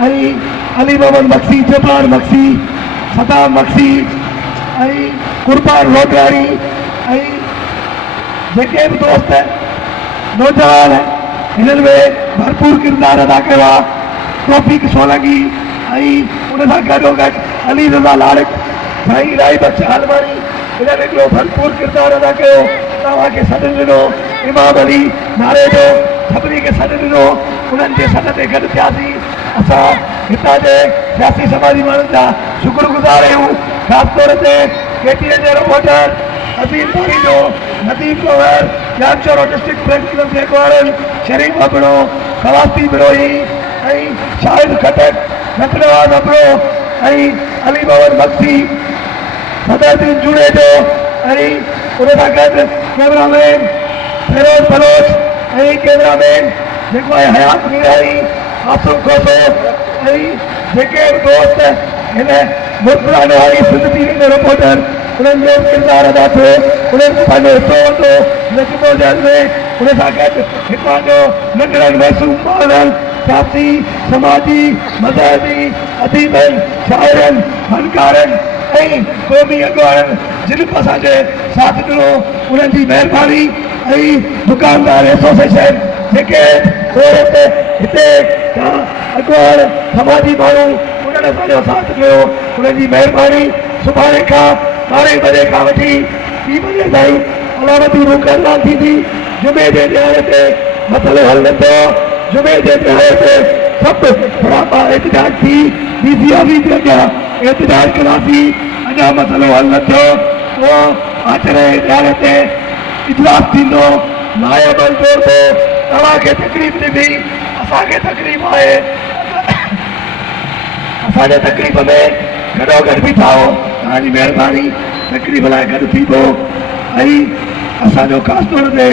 अली मोहम्मद मक्सी, जब्बार मक्सी, सदाम मक्सी, कुर्बान रोटियारी, जेके भी दोस्त नौजवान हिननि में भरपूर किरदार अदा कयो आहे। तौफ़ीक़ सोलंकी उन सां गॾोगॾु अली रज़ा लाड़क, साईं राई बख्श आलवानी, हिननि हिकिड़ो भरपूर किरदार अदा कयो। तव्हांखे सॾु ॾिनो इमाम अली नारे जो, सभिनी खे सॾु ॾिनो, उन्हनि जे सॾ ते गॾु थियासीं। असां हितां जे सियासी समाजी माण्हुनि जा शुक्रगुज़ार आहियूं। ख़ासि तौर ते केटीए जे रिपोर्टर अज़ीम पारी जो, नदीम कंवर, जानचोरो डिस्ट्रिक्ट प्रेसिडेंट जेको आहे, शरीफ अबड़ो, खवाती बिरोही, शाहिद खटक, नटनवाज़ अबड़ो, अली मोहम्मद मक्सी, सदरुद्दीन जूड़े जो, उन सां गॾु कैमरामैन फिरोज बलोच, कैमरामैन जेको आहे हयात मीराई, आसुम खोसो, जेके दोस्त हिन मुल्क वारी सिंध टीवी जो रिपोर्टर, उन्हनि जो किरदारु अदा थियो, उन्हनि पंहिंजो हिसो वरितो नज़िमो जल में। उन सां गॾु हितां जो नंढड़नि महसूम ॿारनि, सियासी समाजी मज़हबी अदीबनि, शाइरनि, फनकारनि क़ौमी अॻुवाननि जिन बि असांजे साथ ॾिनो, उन्हनि जी महिरबानी। दुकानदार एसोसिएशन जेके हिते अॻुवान समाजी माण्हू, उन्हनि असांजो साथ ॾिनो, उन्हनि जी महिरबानी। सुभाणे खां 12 बजे खां वठी 2 बजे ताईं अलामती रूक ऐलान थींदी। जुमे जे ॾियारे ते मसइलो हल वेंदो। जुमे जे ॾियारे ते सभु बराबरि एहतजाज थी, डीसी ऑफिस जे अॻियां एहतजाज कंदासीं। अञा मसइलो हल न थियो, उहो आचरे ॾियारे ते इजलास थींदो, नायबनि जोड़बो। तव्हांखे तकलीफ़ ॾिनी, असांखे तकलीफ़ आहे, असांजे तकलीफ़ में गॾोगॾु बीठा हो। तव्हांजी महिरबानी, तकलीफ़ लाइ गॾु थींदो। असांजो ख़ासि तौर ते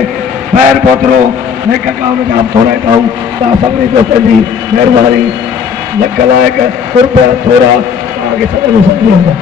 ॿाहिरि पहुतरो लेखक हुन जा थोराईंदा आहियूं। तव्हां सभिनी दोस्तनि जी महिरबानी, लख लाइक़ रुपया थोरा तव्हांखे सॼो सम्झी वेंदा।